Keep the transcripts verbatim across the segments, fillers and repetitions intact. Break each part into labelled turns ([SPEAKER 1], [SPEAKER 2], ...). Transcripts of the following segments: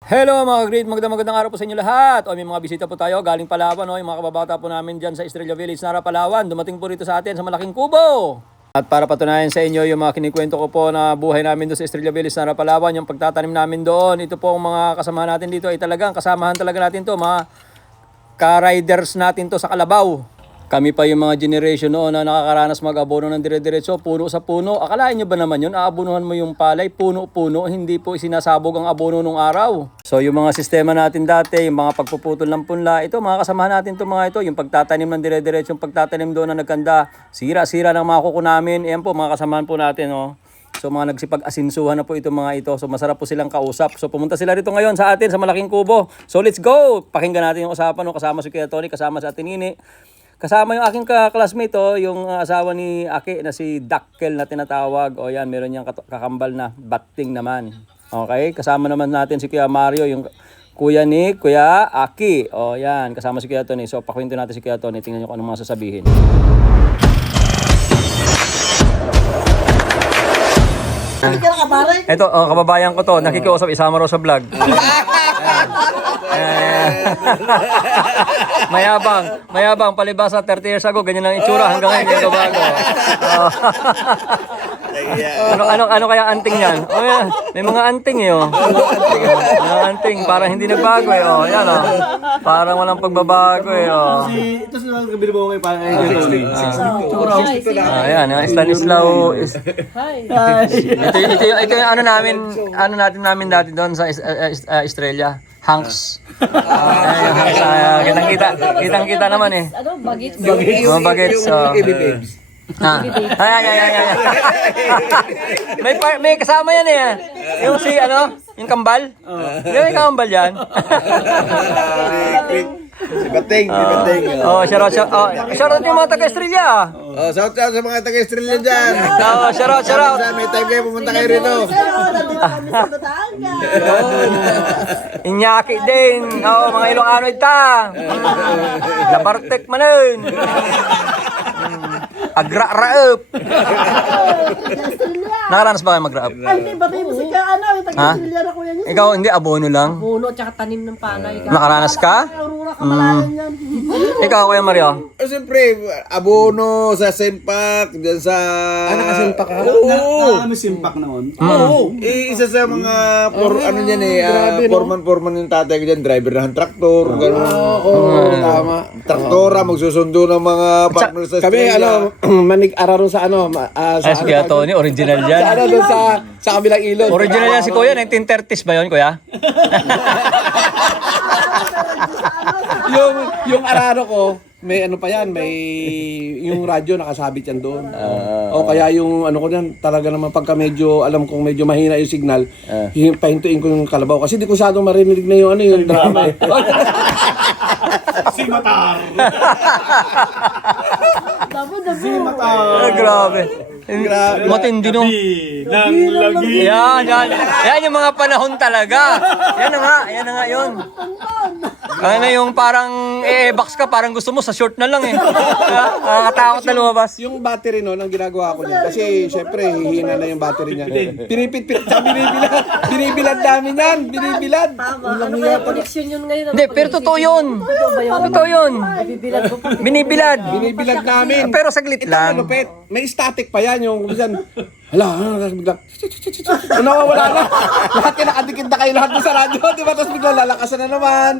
[SPEAKER 1] Hello mga great, magandang magandang araw po sa inyo lahat. O may mga bisita po tayo galing Palawan, no? Yung mga kababata po namin dyan sa Estrella Village, Nara, Palawan. Dumating po rito sa atin sa Malaking Kubo. At para patunayan sa inyo yung mga kinikwento ko po na buhay namin doon sa Estrella Village, Nara, Palawan, yung pagtatanim namin doon, ito po ang mga kasamahan natin dito ay talagang kasamahan talaga natin to, mga ka-riders natin to sa Kalabaw. Kami pa yung mga generation noon na nakakaranas mag-abono ng dire-diretso, puno sa puno. Akalain nyo ba naman yun? Aabonuhan mo yung palay, puno-puno, hindi po isinasabog ang abono nung araw. So yung mga sistema natin dati, yung mga pagpuputol ng punla, ito mga kasamahan natin ito mga ito, yung pagtatanim ng dire-diretso, yung pagtatanim doon na nagkanda, sira-sira ng mga kuko namin. Ayan po mga kasamahan po natin. Oh. So mga nagsipag-asinsuhan na po ito mga ito. So masarap po silang kausap. So pumunta sila rito ngayon sa atin sa Malaking Kubo. So let's go! Pakinggan natin yung usapan. No? Kasama si Kuya Tony, kasama si Ate Nini. Kasama yung aking ka-classmate, oh, yung asawa ni Aki na si Dakkel na tinatawag. O yan, meron niyang kakambal na batting naman. Okay, kasama naman natin si Kuya Mario, yung kuya ni Kuya Aki. O yan, kasama si Kuya Tony. So pakwento natin si Kuya Tony, tingnan niyo kung anong mga sasabihin. Ito, oh, kababayan ko to, nakikiusap, isama raw sa vlog. mayabang, mayabang, palibasa, thirty years ago, ganyan lang itsura, hanggang ngayon, hindi bago. Oh. ano, ano, ano kaya anting yan? Oh, yan. May mga anting eh, oh. Mga anting, parang hindi nagbago eh, oh. Yan, oh. Parang walang pagbabago eh, oh.
[SPEAKER 2] Ito sa mga kabili mo ngayon, parang ayun.
[SPEAKER 1] Ayan, yung Stanislaw is... ito, ito, yung, ito yung ano namin, ano natin namin dati doon sa uh, uh, Estrella. Hanks. Ah, yung Hanks. Uh, kitang-kita. Kitang-kita naman eh.
[SPEAKER 3] Ano, bagets?
[SPEAKER 1] Mga bagets. Oh. Ha. Ay, ay, ay, ay, ay. may, par- may kasama yan eh. Yung si, ano, yung kambal. Yung may kambal yan.
[SPEAKER 2] Si Bating, si Bating.
[SPEAKER 1] Oh, shoutout, shoutout. Oh, shoutout yung mga taga-Estrella.
[SPEAKER 2] Oh, shout out sa mga taga-Estrella dyan.
[SPEAKER 1] Oh, shoutout, shoutout.
[SPEAKER 2] May time kayo pumunta kayo rito.
[SPEAKER 1] Inyaki din. Oo, oh, mga Ilocano ita. Labartek manin. Agra-raep. Nakaranas ba kayo mag-raep?
[SPEAKER 3] Ay, hindi, batay mo si ka, ano, yung taga-Estrella na kuya niya.
[SPEAKER 1] Ikaw, hindi, abono lang?
[SPEAKER 3] Puno, tsaka tanim ng palay.
[SPEAKER 1] Nakaranas ka?
[SPEAKER 3] Aurora, kamalayan yan.
[SPEAKER 1] Ikaw, Kuya Mario?
[SPEAKER 2] Oh, siyempre, abono sa Sempak, dyan sa...
[SPEAKER 4] Ah, nakasimpak ka?
[SPEAKER 2] Oo.
[SPEAKER 4] May simpak noon.
[SPEAKER 2] Oo. Eh, isa sa mga, por, ano yan eh, ah, foreman-foreman yung tatay ko dyan, driver ng traktor, gano'n.
[SPEAKER 4] Oo, tama.
[SPEAKER 2] Traktora, magsusundo ng mga partners sa
[SPEAKER 4] Kami,
[SPEAKER 2] Estrella.
[SPEAKER 4] ano, manig-araro sa ano, ma- ah,
[SPEAKER 1] Ay, si Kuya Tony, original
[SPEAKER 4] Sa
[SPEAKER 1] yan.
[SPEAKER 4] ano, doon sa, sa kabilang ilog.
[SPEAKER 1] Original yan si Kuya, nineteen thirties ba yun, Kuya?
[SPEAKER 4] yung, yung araro ko, may ano pa yan, may, yung radyo nakasabit yan doon. O kaya yung ano ko yan, talaga naman pagka medyo, alam kong medyo mahina yung signal, uh. pahintuin ko yung kalabaw. Kasi di ko sadong marinig na yung ano, yung drama eh.
[SPEAKER 2] Si Matar.
[SPEAKER 3] Si
[SPEAKER 1] Ah, grabe.
[SPEAKER 2] Grabe.
[SPEAKER 1] Matindi no.
[SPEAKER 2] Nang lagi.
[SPEAKER 1] Yan, yan. Yan yung mga panahon talaga. Yan na nga, yan na nga yun. Ano na yung parang e-box ka, parang gusto mo sa short na lang eh. Nakakatakot na lumabas.
[SPEAKER 4] Yung battery no, ang ginagawa ko niyan. Kasi syempre, hihina na yung battery niya. Pinipit-pit, tsaka binibilad. Binibilad namin yan, binibilad.
[SPEAKER 3] Tama, ano kaya connection yun ngayon?
[SPEAKER 1] Hindi, pero totoo yun. Totoo yun.
[SPEAKER 3] Bibilad ko pa.
[SPEAKER 1] Binibilad.
[SPEAKER 4] Binibilad namin.
[SPEAKER 1] Pero saglit
[SPEAKER 4] Ito
[SPEAKER 1] lang.
[SPEAKER 4] malupit. May static pa yan yung minsan. Hala, tapos bigla. Nawawala na. Lahat yung nakadikit na kayo lahat sa radyo, di ba? Tapos bigla lalakasan na naman.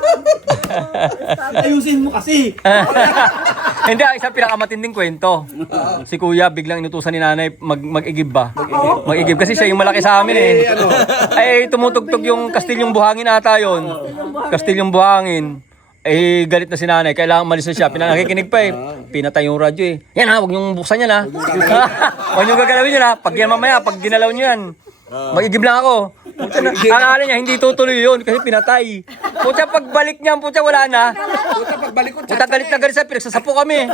[SPEAKER 2] Ayusin mo kasi.
[SPEAKER 1] Hindi, isang pinakamatinding kwento. Si Kuya biglang inutusan ni Nanay mag mag-igib ba? Mag-igib kasi siya yung malaki sa amin eh. Ay tumutugtog yung Kastilyong Buhangin ata yun. Kastilyong Buhangin. Eh, galit na si Nanay. Kailangan malis na siya. Pinakikinig pa eh. Pinatay yung radyo eh. Yan ha, huwag niyong buksan yan ha. Huwag niyong gagalawin yun ha. Pag yan mamaya, pag ginalaw niyo yan, mag-igib lang ako. Putya na, akala niya, hindi tutuloy yun kasi pinatay. Putya, pagbalik niya, putya, wala na.
[SPEAKER 4] Puta, pagbalik ko,
[SPEAKER 1] Putya, galit na galit sa pinagsasapo kami.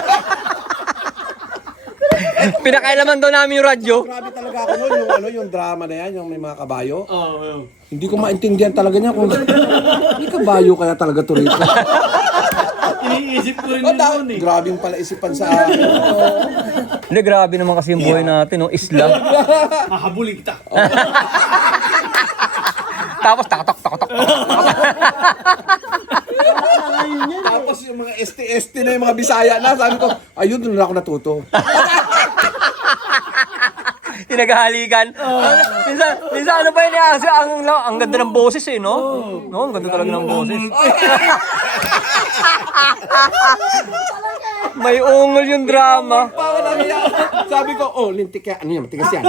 [SPEAKER 1] Pinakailaman daw namin yung radyo.
[SPEAKER 4] grabe talaga ako noon, yung ano, yung drama na yan, yung may mga kabayo. Oo. Hindi ko maintindihan talaga niya kung may kabayo kaya talaga to rito.
[SPEAKER 2] Iniisip ko rin
[SPEAKER 4] Oh, da- grabe yung pala isipan sa akin.
[SPEAKER 1] Hindi, grabe naman kasi yung buhay natin, no? Isla.
[SPEAKER 2] Mahabulin kita.
[SPEAKER 1] Tapos takatok, takatok, takatok.
[SPEAKER 4] Tapos yung mga S T S T na yung mga Bisaya na, sabi ko, ayun, doon na ako natuto.
[SPEAKER 1] Tinaghalikan. Minsan, minsan ano pa yun eh, kasi ang, ang ganda ng boses eh, no? No, ang ganda talaga ng boses. May ungol yung drama.
[SPEAKER 4] Pawa namin yan. Sabi ko, oh, lintik yan. Ano yan, matigas yan.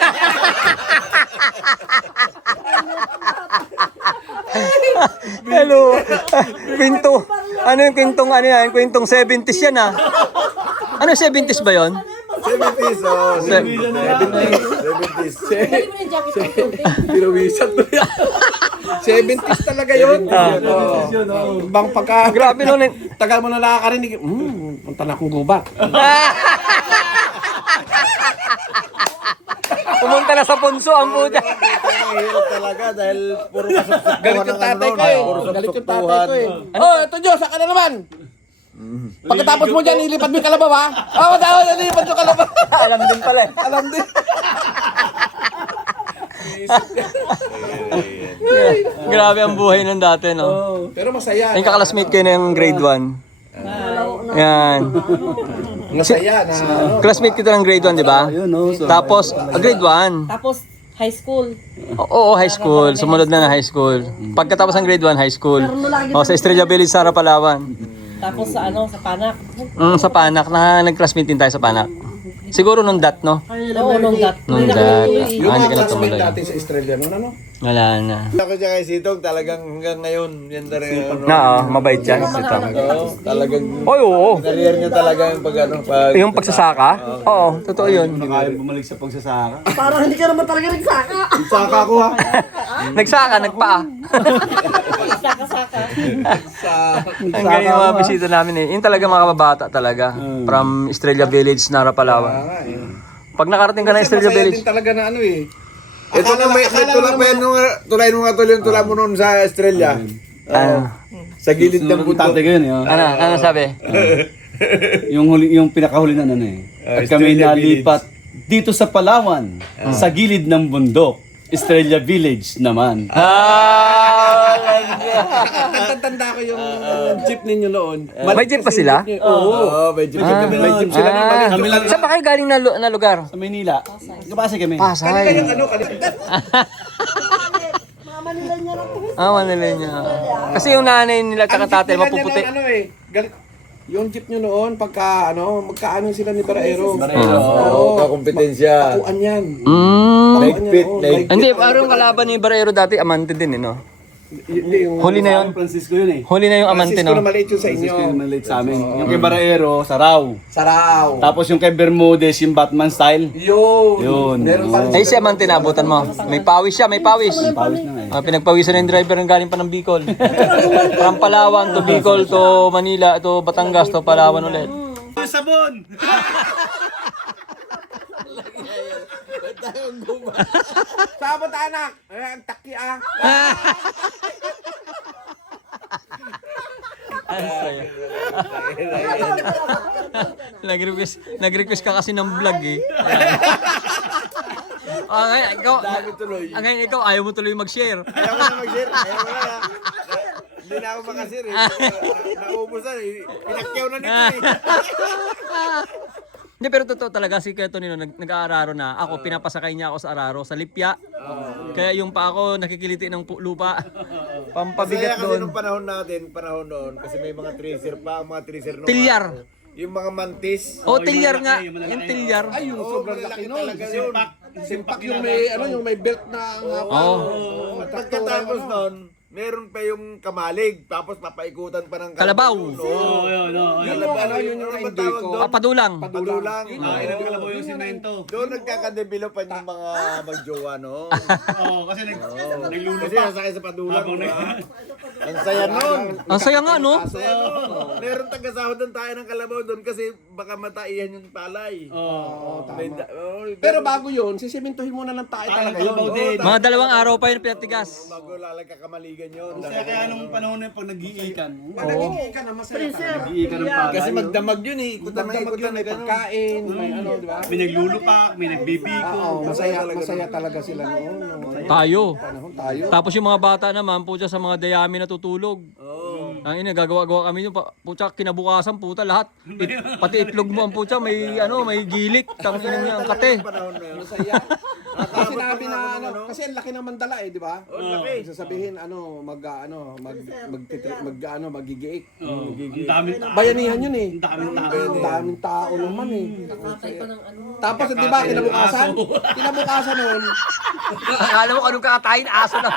[SPEAKER 1] Hello. Kwento. Ano yung kwentong ano yan? Kwentong seventies yan ah. Ano seventies ba yon?
[SPEAKER 2] seventies, oh. seventies. seventies.
[SPEAKER 3] Hindi mo yung jacket ng tubig.
[SPEAKER 4] Pinawisan to yan. seventies talaga yun. Oh. Bang pagka...
[SPEAKER 1] Grabe nun. eh.
[SPEAKER 4] Tagal mo na nakakarinig. Hmm, punta na akong gubat.
[SPEAKER 1] Pumunta na sa punso ang puta.
[SPEAKER 2] Mahirap talaga dahil puro kasuksukuhan
[SPEAKER 4] Galit yung
[SPEAKER 2] ng
[SPEAKER 4] tatay
[SPEAKER 2] ano,
[SPEAKER 4] ko eh.
[SPEAKER 2] puro
[SPEAKER 4] Galit yung tatay
[SPEAKER 2] kasuksukuhan.
[SPEAKER 4] ko eh. Oh, ito Diyos, saka na naman. Pagkatapos mo dyan, ilipad mo yung kalabaw ha? Oo, oh, daw, ilipad yung kalabaw.
[SPEAKER 1] Alam din pala eh.
[SPEAKER 4] Alam din.
[SPEAKER 1] Grabe ang buhay ng dati, no?
[SPEAKER 4] Pero masaya.
[SPEAKER 1] Yung kakalasmate kayo na yung grade one. Yan.
[SPEAKER 4] Masaya na ano.
[SPEAKER 1] Classmate kita ng grade one, di ba? Tapos, ah, grade one.
[SPEAKER 3] Tapos, high school.
[SPEAKER 1] Oo, high school. Sumunod na na high school. Pagkatapos ng grade one, high school. O, sa Estrella Village, Sara, Palawan.
[SPEAKER 3] Tapos sa ano, sa Panak.
[SPEAKER 1] Mm, sa Panak, na nag-classmate din tayo sa Panak. Siguro nung dat, no?
[SPEAKER 3] Oo, nung dat.
[SPEAKER 1] Nung
[SPEAKER 3] Hindi na
[SPEAKER 1] dat.
[SPEAKER 3] kami-
[SPEAKER 4] Yung
[SPEAKER 1] Ah, hindi
[SPEAKER 4] mga
[SPEAKER 1] ka na
[SPEAKER 4] classmate
[SPEAKER 1] tumuloy.
[SPEAKER 4] natin sa Australia noon, ano?
[SPEAKER 1] Wala na.
[SPEAKER 2] Ako siya kay Sitong, talagang hanggang ngayon, yan talaga. Ano,
[SPEAKER 1] Na, oh, mabait yan. Si Tom.
[SPEAKER 2] Oo, talagang
[SPEAKER 1] Oy, oo.
[SPEAKER 2] career niya talaga yung pag ano, pag...
[SPEAKER 1] Yung pagsasaka? Oo, totoo yun.
[SPEAKER 5] Kaya bumalik sa pagsasaka.
[SPEAKER 3] Parang hindi ka naman talaga nagsaka.
[SPEAKER 5] Saka ko ha.
[SPEAKER 1] Nagsaka, nagpaa.
[SPEAKER 3] Saka-saka.
[SPEAKER 1] Ang ganyan yung mga bisita namin eh. Yung talaga mga kababata talaga. From Estrella Village, Nara, Palawan. Pag nakarating ka na Estrella
[SPEAKER 4] Masaya
[SPEAKER 1] Village,
[SPEAKER 4] din talaga na ano eh.
[SPEAKER 2] Ito na may, may tulak pa yan nung, tulayin mo nga tuloy yung tulak mo noon sa Australia.
[SPEAKER 1] ano,
[SPEAKER 2] Sa gilid ng
[SPEAKER 5] Nung
[SPEAKER 2] bundok.
[SPEAKER 5] tatay ko yun eh. oh.
[SPEAKER 1] ano, ano sabi?
[SPEAKER 5] Yung huli, yung pinakahuli na ano eh. At kami
[SPEAKER 2] Estrella
[SPEAKER 5] nalipat dito sa Palawan, sa gilid ng bundok. Estrella Village naman.
[SPEAKER 1] Ah!
[SPEAKER 4] Tanda ko yung jeep ninyo noon.
[SPEAKER 1] May jeep pa sila?
[SPEAKER 4] Oo.
[SPEAKER 2] Oo, may jeep kami
[SPEAKER 4] May
[SPEAKER 2] noon.
[SPEAKER 4] jeep sila noon.
[SPEAKER 1] Ah,
[SPEAKER 5] Kami lang-
[SPEAKER 1] saan ba kayo galing na, lu- na lugar?
[SPEAKER 5] Sa Maynila. Kapasa kami.
[SPEAKER 1] Pasay.
[SPEAKER 4] Ano, kanina.
[SPEAKER 1] Ah, Manila niya. Kasi yung nanay nila at tatay mapuputi.
[SPEAKER 4] Ano eh, galit. Yung jeep nyo noon, pagka ano, magkaano sila ni Baraero.
[SPEAKER 2] Oo, kakompetensya.
[SPEAKER 4] Takuan yan.
[SPEAKER 1] Mm.
[SPEAKER 2] Lightfit, light.
[SPEAKER 1] Hindi, parang kalaban ni Barrero dati, amante din eh, no?
[SPEAKER 4] Hindi yung...
[SPEAKER 1] Huli na yun.
[SPEAKER 5] Francisco yun eh.
[SPEAKER 1] Huli na yung amante,
[SPEAKER 4] Francisco na
[SPEAKER 1] no?
[SPEAKER 4] maliit yun sa inyo.
[SPEAKER 5] Francisco yung maliit sa amin. Yung kay Baraero, Saraw.
[SPEAKER 4] Saraw.
[SPEAKER 5] Tapos yung kay Bermudez, yung Batman style.
[SPEAKER 4] Yun.
[SPEAKER 5] Yun.
[SPEAKER 4] Meron pa rin
[SPEAKER 1] Ay, si amante na abutan mo. May pawis siya, may pawis.
[SPEAKER 5] Pawis na nga eh.
[SPEAKER 1] Ah, pinagpawisan ng driver ng galing pa ng Bicol. From Palawan to Bicol to Manila to Batangas to Palawan ulit.
[SPEAKER 5] Sabon!
[SPEAKER 4] Sabot anak. Ayan, taki ah.
[SPEAKER 1] Nag-request, nag-request ka kasi ng vlog eh. Ah, ngayon, ikaw, ah, ngayon ikaw, ayaw mo tuloy mag-share.
[SPEAKER 2] Ayaw ko na mag-share. Ayaw ko na. Hindi na ako makashare eh. Naubos na eh. Pinakyaw na nito eh.
[SPEAKER 1] Hindi, pero totoo talaga si Kuya Tonino, nag, nag-aararo na. Ako, pinapasakay niya ako sa araro, sa lipya. Kaya yung pa ako nakikiliti ng pu- lupa.
[SPEAKER 2] Kaya
[SPEAKER 1] Pampabigat
[SPEAKER 2] kasi
[SPEAKER 1] doon.
[SPEAKER 2] nung panahon natin, panahon noon, kasi may mga tracer pa, mga tracer noon.
[SPEAKER 1] Tilyar.
[SPEAKER 2] Yung mga mantis.
[SPEAKER 1] Oh, tilyar nga. Yung tilyar.
[SPEAKER 4] Ay, yung
[SPEAKER 2] Oo,
[SPEAKER 4] sobrang
[SPEAKER 2] malaki
[SPEAKER 4] laki nun.
[SPEAKER 2] talaga yun.
[SPEAKER 4] Simpak yung may, ano, yung may belt na ang haba.
[SPEAKER 1] Oo.
[SPEAKER 2] Pagkatapos noon, meron pa yung kamalig, tapos papaikutan pa ng
[SPEAKER 1] Kalabaw.
[SPEAKER 2] Oo.
[SPEAKER 5] Oo, yun, oo.
[SPEAKER 4] Yun yung ano, yun yung
[SPEAKER 2] Ano ba
[SPEAKER 4] hindi
[SPEAKER 2] tawag
[SPEAKER 4] ko.
[SPEAKER 2] doon?
[SPEAKER 1] Papadulang.
[SPEAKER 2] Padulang.
[SPEAKER 5] Kalabaw yung simento.
[SPEAKER 2] Doon nagkakadevelopan yung mga magjowa, no?
[SPEAKER 5] Oo, kasi nag naglulo
[SPEAKER 2] Kasi nasakay sa padulang. diba? Ang saya nun.
[SPEAKER 1] Ang saya nga, no?
[SPEAKER 2] Ang saya nun. Meron tagasahodan tayo ng kalabaw doon kasi baka mataihan yung palay.
[SPEAKER 5] Oo,
[SPEAKER 2] May da- oh,
[SPEAKER 4] Pero bago yun, sisimintuhin muna lang tayo talaga yun.
[SPEAKER 5] kalabaw din.
[SPEAKER 1] Mga dalawang araw pa yun pinatigas.
[SPEAKER 2] bago lalag kakamaligan kaibigan yun.
[SPEAKER 5] Kaya kaya nung panahon na yun, pag nag-iikan,
[SPEAKER 4] Pag nag-iikan na masaya talaga.
[SPEAKER 5] nag-iikan ng palay.
[SPEAKER 2] Kasi magdamag yun eh. Ikutan na
[SPEAKER 4] Magdamag
[SPEAKER 2] ikutan
[SPEAKER 4] yun, may pagkain, may ano, di ba?
[SPEAKER 5] May naglulupak, may nagbibiko.
[SPEAKER 4] Oo, masaya, masaya talaga sila noon. Nung
[SPEAKER 1] Tayo.
[SPEAKER 4] panahon tayo.
[SPEAKER 1] Tapos yung mga bata naman, pucha sa mga dayami natutulog. Ang ina, gagawa-gawa kami yung pucha, kinabukasan, puta, lahat. It, pati itlog mo ang pucha, may ano, may gilik. Tangina niya ang kate.
[SPEAKER 4] Masaya. Kasi sinabi na ano, kasi ang laki ng mandala eh, di ba? Oh, laki. Sasabihin ano, mag ano, mag mag mag ano, magigiik.
[SPEAKER 5] Ang daming tao.
[SPEAKER 4] Bayanihan yun eh.
[SPEAKER 5] Ang daming tao.
[SPEAKER 4] Ang daming tao naman eh.
[SPEAKER 3] Nakatay ko ng ano.
[SPEAKER 4] Tapos di ba kinabukasan? Kinabukasan noon.
[SPEAKER 1] Alam mo anong kakatayin, aso na.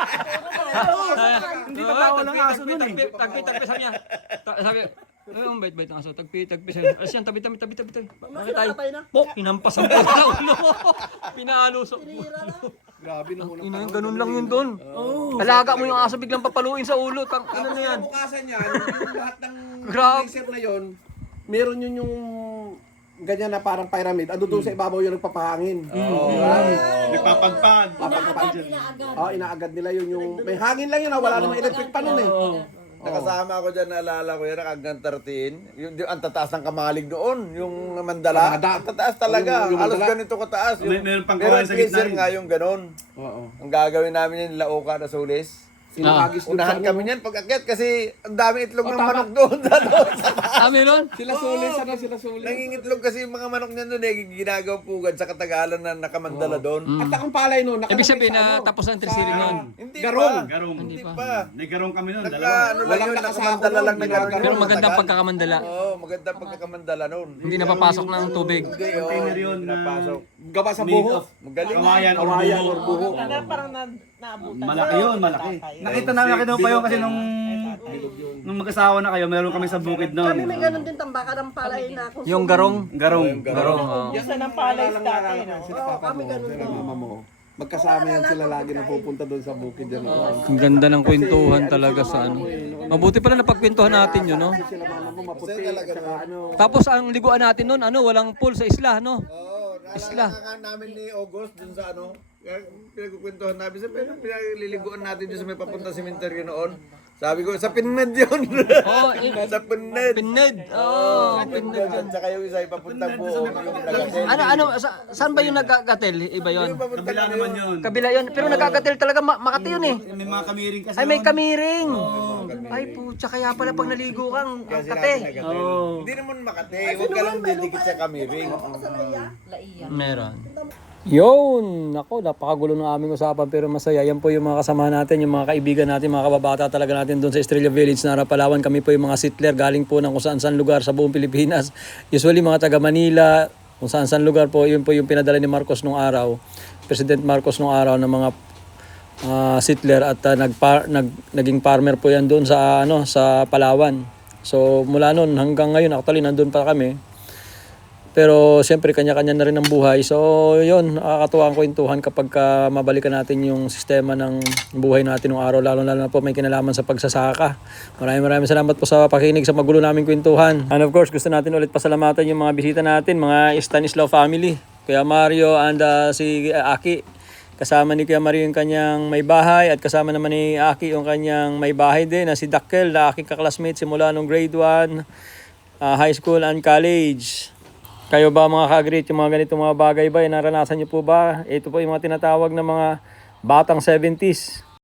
[SPEAKER 5] Hindi pa tao ng aso nun eh.
[SPEAKER 1] Tagpi, tagpi, tagpi, sabi niya. Ta- Sabi, ay, ang bait-bait ng aso. Tagpi, tagpi, sabi. Alas yan, tabi, tabi, tabi, tabi, tabi. Bakit tayo? Po, hinampas ang puto na ulo. Pinalusok.
[SPEAKER 4] Grabe nung unang
[SPEAKER 1] Ina, ganun lang yun doon. Alaga mo yung aso, biglang papaluin sa ulo. Tang, ano na yan?
[SPEAKER 4] kinabukasan yan, yung lahat ng
[SPEAKER 1] Grabe.
[SPEAKER 4] laser na yon, meron yun yung ganyan na parang pyramid. Ando doon sa ibabaw yung nagpapahangin. Oo.
[SPEAKER 5] Nagpapagpag.
[SPEAKER 4] Inaagad, inaagad. Oh, inaagad nila yun yung may hangin lang yun, ah, wala namang electric pa nun eh.
[SPEAKER 2] Nakasama ako dyan, naalala ko yan, hanggang thirteen. Yung, yung ang tataas ng kamalig doon, yung mandala.
[SPEAKER 4] Mandala.
[SPEAKER 2] Ang tataas talaga.
[SPEAKER 4] Yung- yung
[SPEAKER 2] Halos
[SPEAKER 4] mandala.
[SPEAKER 2] ganito kataas. Yung,
[SPEAKER 5] May- meron pang
[SPEAKER 2] meron
[SPEAKER 5] kawayan sa
[SPEAKER 2] freezer
[SPEAKER 5] gitna rin.
[SPEAKER 2] nga yung ganon.
[SPEAKER 4] Oo.
[SPEAKER 2] Ang gagawin namin yung lauka na sulis.
[SPEAKER 4] Sinakagis doon sa
[SPEAKER 2] Unahan
[SPEAKER 4] ano,
[SPEAKER 2] kami niyan pag akyat kasi ang dami itlog ng manok doon. sa doon sa
[SPEAKER 1] Ah, meron?
[SPEAKER 4] Sila sulis, ano sila sulis.
[SPEAKER 2] Nangingitlog kasi yung mga manok niyan doon eh, ginagawa pugad sa katagalan na nakamandala doon.
[SPEAKER 4] At akong palay noon,
[SPEAKER 1] Ibig
[SPEAKER 4] nakalagay
[SPEAKER 1] sabihin
[SPEAKER 4] sa
[SPEAKER 1] na
[SPEAKER 4] ano,
[SPEAKER 1] tapos ang tercery nun.
[SPEAKER 2] Hindi
[SPEAKER 4] Garong.
[SPEAKER 2] pa.
[SPEAKER 5] Garong.
[SPEAKER 2] Hindi
[SPEAKER 1] pa.
[SPEAKER 2] pa.
[SPEAKER 5] Naggarong kami nun,
[SPEAKER 2] Naka,
[SPEAKER 5] dalawa.
[SPEAKER 2] ano lang
[SPEAKER 4] Walang
[SPEAKER 2] yun,
[SPEAKER 4] nakasako
[SPEAKER 2] nakamandala lang
[SPEAKER 4] doon,
[SPEAKER 2] ng
[SPEAKER 4] ginagawa.
[SPEAKER 2] garong.
[SPEAKER 1] Pero magandang
[SPEAKER 2] matagal.
[SPEAKER 1] pagkakamandala.
[SPEAKER 2] Oo, magandang pagkakamandala noon.
[SPEAKER 1] Hindi napapasok ng tubig.
[SPEAKER 2] Hindi, oo.
[SPEAKER 5] Container yun na
[SPEAKER 2] Napasok.
[SPEAKER 4] gawa sa
[SPEAKER 5] made
[SPEAKER 4] buho.
[SPEAKER 5] of
[SPEAKER 2] Magaling.
[SPEAKER 5] kawayan or
[SPEAKER 4] Kawayan
[SPEAKER 5] buho.
[SPEAKER 4] or buho.
[SPEAKER 3] Ano, parang na, naabutan.
[SPEAKER 5] Malaki yun, malaki. Nakita namin nakita mo pa yun kasi nung nung mag-asawa na kayo, meron kami sa bukid
[SPEAKER 3] Kami
[SPEAKER 5] noon.
[SPEAKER 3] may ganun din tambaka ng palay na kung
[SPEAKER 1] Yung garong.
[SPEAKER 5] Garong.
[SPEAKER 1] Garong, oh.
[SPEAKER 3] gusto ng palay sa tatay. No?
[SPEAKER 4] Sila papa mo, sila mama mo. Magkasama yan sila lagi na pupunta doon sa bukid yan.
[SPEAKER 1] Ang ganda ng kwentuhan talaga sa ano. Mabuti pala napagkwentuhan natin yun, no?
[SPEAKER 4] Sila mama mo maputi at saka ano.
[SPEAKER 1] Tapos ang liguan natin nun, ano, walang pool sa isla, no?
[SPEAKER 2] Oo,
[SPEAKER 1] Isla.
[SPEAKER 2] naalala nga namin ni August dun sa ano, pinagkukwentuhan namin sa pero pinagliliguan natin dun sa may papunta sementeryo noon. Sabi ko, sa Pined yun.
[SPEAKER 1] Oh, eh,
[SPEAKER 2] sa Pined.
[SPEAKER 1] Pined. Oh,
[SPEAKER 2] Pined yun. Saka yung isa, ipapuntang buo. Yung nagatel.
[SPEAKER 1] ano, ano, sa, saan ba yung nagkakatel? Iba yon.
[SPEAKER 2] Papuntang
[SPEAKER 5] Kabila
[SPEAKER 2] ano
[SPEAKER 5] naman
[SPEAKER 2] yun.
[SPEAKER 5] yun.
[SPEAKER 1] Kabila yon. Pero nagkakatel talaga, ma- Makati yun eh.
[SPEAKER 5] May mga kamiring kasi
[SPEAKER 1] Ay, may
[SPEAKER 5] nun.
[SPEAKER 1] kamiring. Ay, putya, kaya pala pag naligo kang ang kate.
[SPEAKER 5] Oo.
[SPEAKER 2] Hindi naman Makati. Huwag ka lang didikit sa kamiring.
[SPEAKER 3] Laiya.
[SPEAKER 1] Meron. Yun! Nako, napakagulo ng aming usapan pero masaya. Yan po yung mga kasama natin, yung mga kaibigan natin, mga kababata talaga natin doon sa Estrella Village, Nara, Palawan. Kami po yung mga settler galing po ng kung saan saan lugar sa buong Pilipinas. Usually mga taga Manila, kung saan saan lugar po, yun po yung pinadala ni Marcos nung araw. President Marcos nung araw ng mga uh, settler at uh, nagpa, nag, naging farmer po yan doon sa, ano, sa Palawan. So mula noon hanggang ngayon, actually nandun pa kami. Pero siyempre kanya-kanya na rin ang buhay. So yun, nakakatuwa ang kwentuhan kapag ka mabalikan natin yung sistema ng buhay natin ng araw. Lalo-lalo na po may kinalaman sa pagsasaka. Maraming maraming salamat po sa pakinig sa magulo naming kwentuhan. And of course, gusto natin ulit pasalamatan yung mga bisita natin, mga Stanislaw family. Kuya Mario and uh, si uh, Aki. Kasama ni Kuya Mario yung kanyang may bahay at kasama naman ni Aki yung kanyang may bahay din na si Dakkel na aking kaklasmate simula nung grade one, uh, high school and college. Kayo ba mga ka-agree yung mga ganitong mga bagay ba? Naranasan niyo po ba? Ito po yung mga tinatawag na mga batang seventies.